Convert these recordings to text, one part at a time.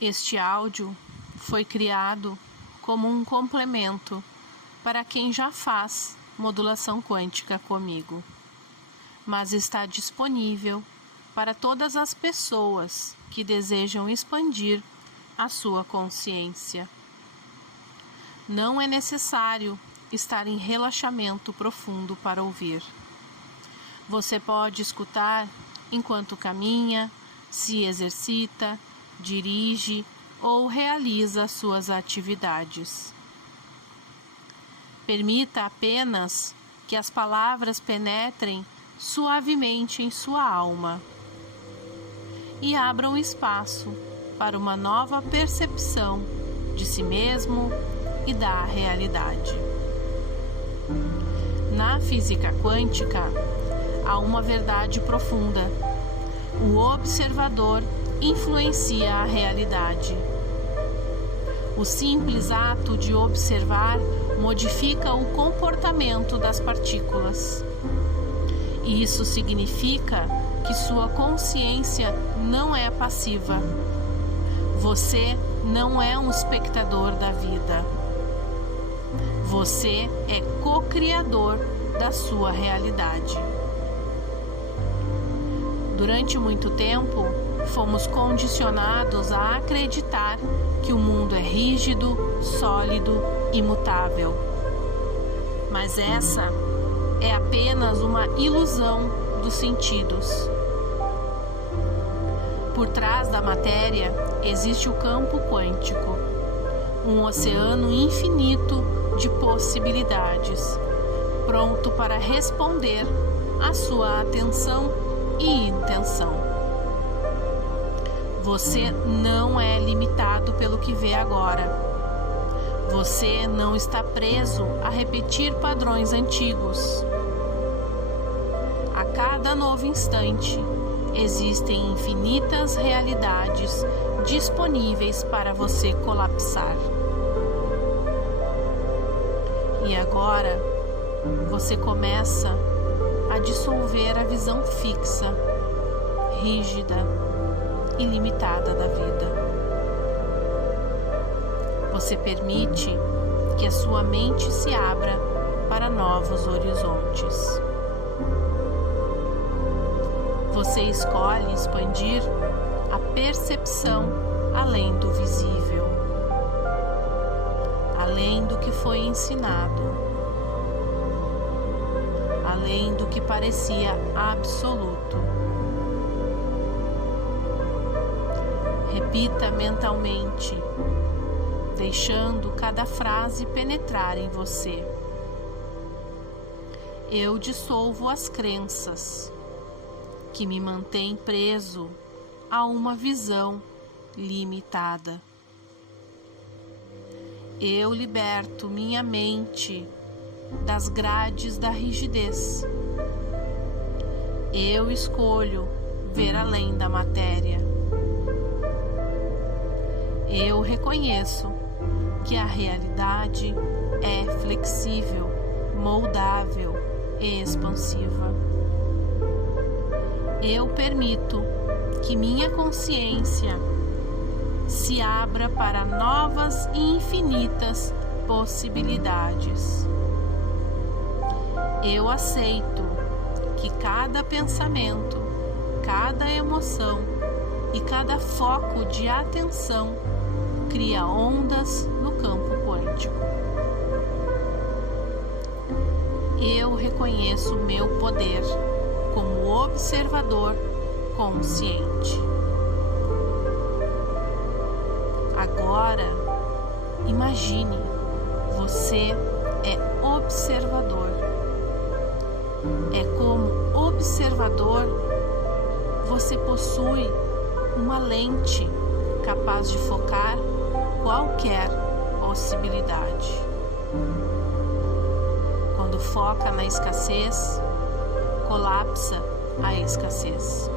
Este áudio foi criado como um complemento para quem já faz modulação quântica comigo, mas está disponível para todas as pessoas que desejam expandir a sua consciência. Não é necessário estar em relaxamento profundo para ouvir. Você pode escutar enquanto caminha, se exercita, dirige ou realiza suas atividades. Permita apenas que as palavras penetrem suavemente em sua alma e abram espaço para uma nova percepção de si mesmo e da realidade. Na física quântica, há uma verdade profunda. O observador influencia a realidade. O simples ato de observar modifica o comportamento das partículas. Isso significa que sua consciência não é passiva. Você não é um espectador da vida. Você é co-criador da sua realidade. Durante muito tempo, fomos condicionados a acreditar que o mundo é rígido, sólido, imutável. Mas essa é apenas uma ilusão dos sentidos. Por trás da matéria existe o campo quântico, um oceano infinito de possibilidades, pronto para responder à sua atenção e intenção. Você não é limitado pelo que vê agora. Você não está preso a repetir padrões antigos. A cada novo instante, existem infinitas realidades disponíveis para você colapsar. E agora, você começa a dissolver a visão fixa, rígida e limitada da vida. Você permite que a sua mente se abra para novos horizontes. Você escolhe expandir a percepção além do visível, além do que foi ensinado, além do que parecia absoluto. Repita mentalmente, deixando cada frase penetrar em você. Eu dissolvo as crenças que me mantêm preso a uma visão limitada. Eu liberto minha mente das grades da rigidez. Eu escolho ver além da matéria. Eu reconheço que a realidade é flexível, moldável e expansiva. Eu permito que minha consciência se abra para novas e infinitas possibilidades. Eu aceito que cada pensamento, cada emoção e cada foco de atenção cria ondas no campo quântico. Eu reconheço meu poder como observador consciente. Agora, imagine, você é observador. É como observador, você possui uma lente capaz de focar qualquer possibilidade. Quando foca na escassez, colapsa a escassez.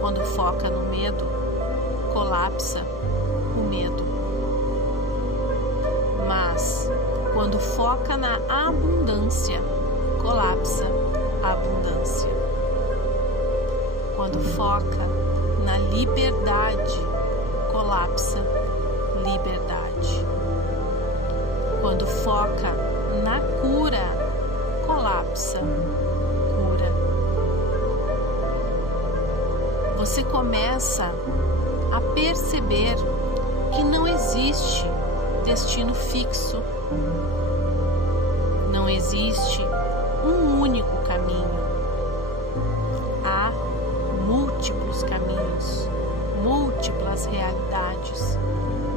Quando foca no medo, colapsa o medo. Mas, quando foca na abundância, colapsa a abundância. Quando foca na liberdade, colapsa, liberdade. Quando foca na cura, colapsa, cura. Você começa a perceber que não existe destino fixo, não existe um único caminho. Há múltiplos caminhos, múltiplas realidades,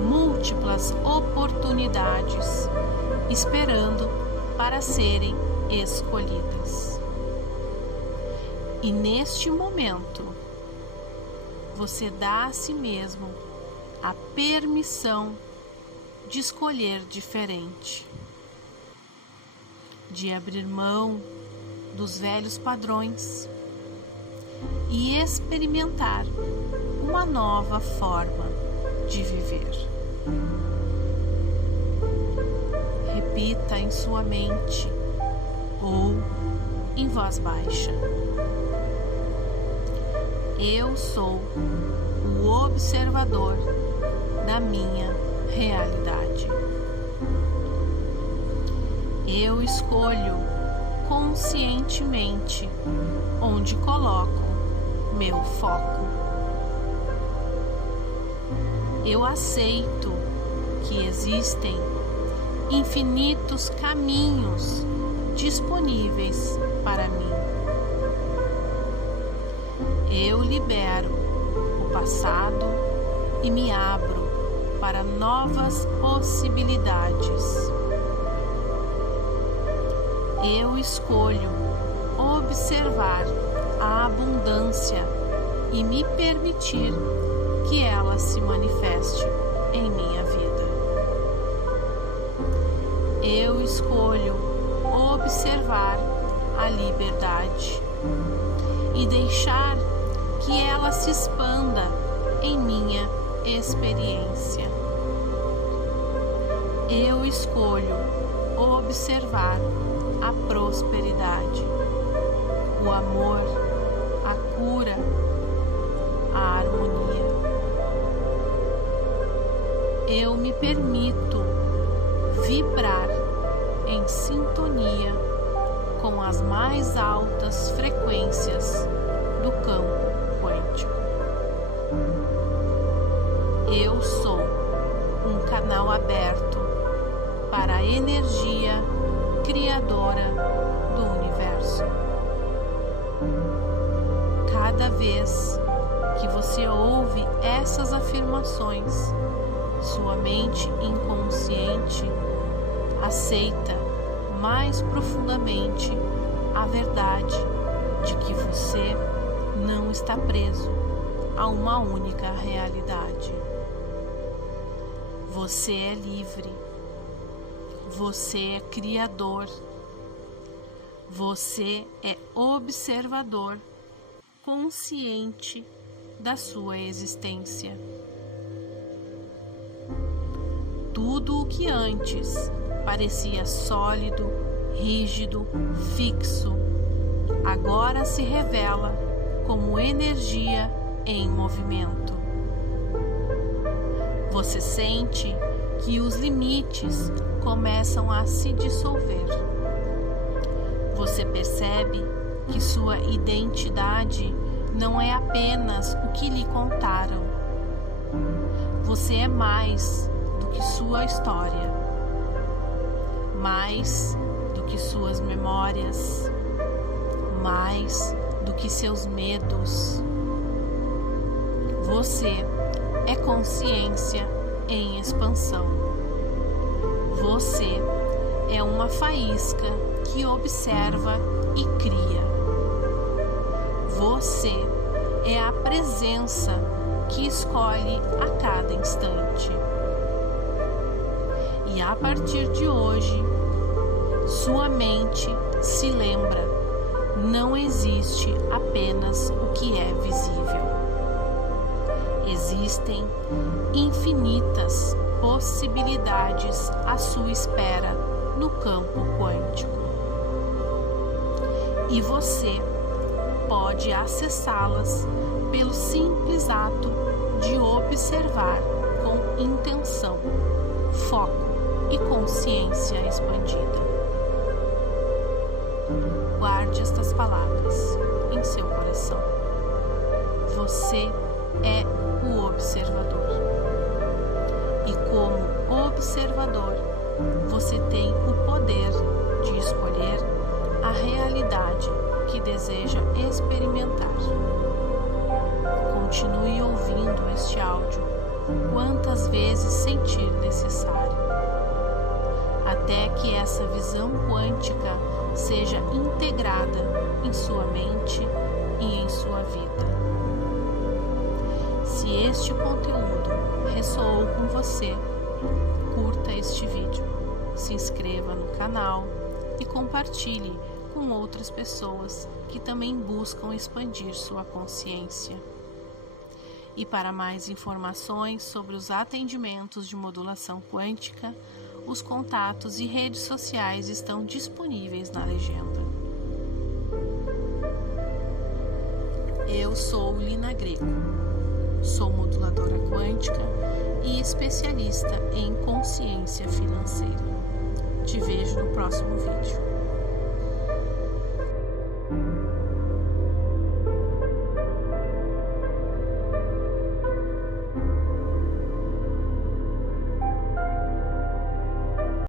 múltiplas oportunidades esperando para serem escolhidas. E neste momento, você dá a si mesmo a permissão de escolher diferente, de abrir mão dos velhos padrões e experimentar uma nova forma de viver. Repita em sua mente ou em voz baixa: eu sou o observador da minha realidade. Eu escolho conscientemente onde coloco meu foco. Eu aceito que existem infinitos caminhos disponíveis para mim. Eu libero o passado e me abro para novas possibilidades. Eu escolho observar a abundância e me permitir que ela se manifeste em minha vida. Eu escolho observar a liberdade e deixar que ela se expanda em minha experiência. Eu escolho observar a prosperidade, o amor, a cura, a harmonia. Eu me permito vibrar em sintonia com as mais altas frequências do campo quântico. Eu sou um canal aberto para a energia criadora do universo. Cada vez que você ouve essas afirmações, sua mente inconsciente aceita mais profundamente a verdade de que você não está preso a uma única realidade. Você é livre. Você é criador. Você é observador consciente da sua existência. Tudo o que antes parecia sólido, rígido, fixo, agora se revela como energia em movimento. Você sente que os limites começam a se dissolver. Você percebe que sua identidade não é apenas o que lhe contaram. Você é mais do que sua história, mais do que suas memórias, mais do que seus medos. Você é consciência em expansão. Você é uma faísca que observa e cria. Você é a presença que escolhe a cada instante. E a partir de hoje, sua mente se lembra: não existe apenas o que é visível. Existem infinitas possibilidades à sua espera no campo quântico. E você pode acessá-las pelo simples ato de observar com intenção, foco e consciência expandida. Guarde estas palavras em seu coração. Você é o observador. E como observador, você tem o poder de escolher a realidade que deseja experimentar. Continue ouvindo este áudio quantas vezes sentir necessário, até que essa visão quântica seja integrada em sua mente e em sua vida. Se este conteúdo ressoou com você, curta este vídeo, se inscreva no canal e compartilhe com outras pessoas que também buscam expandir sua consciência. E para mais informações sobre os atendimentos de modulação quântica, os contatos e redes sociais estão disponíveis na legenda. Eu sou Lina Greco, sou moduladora quântica e especialista em consciência financeira. Te vejo no próximo vídeo.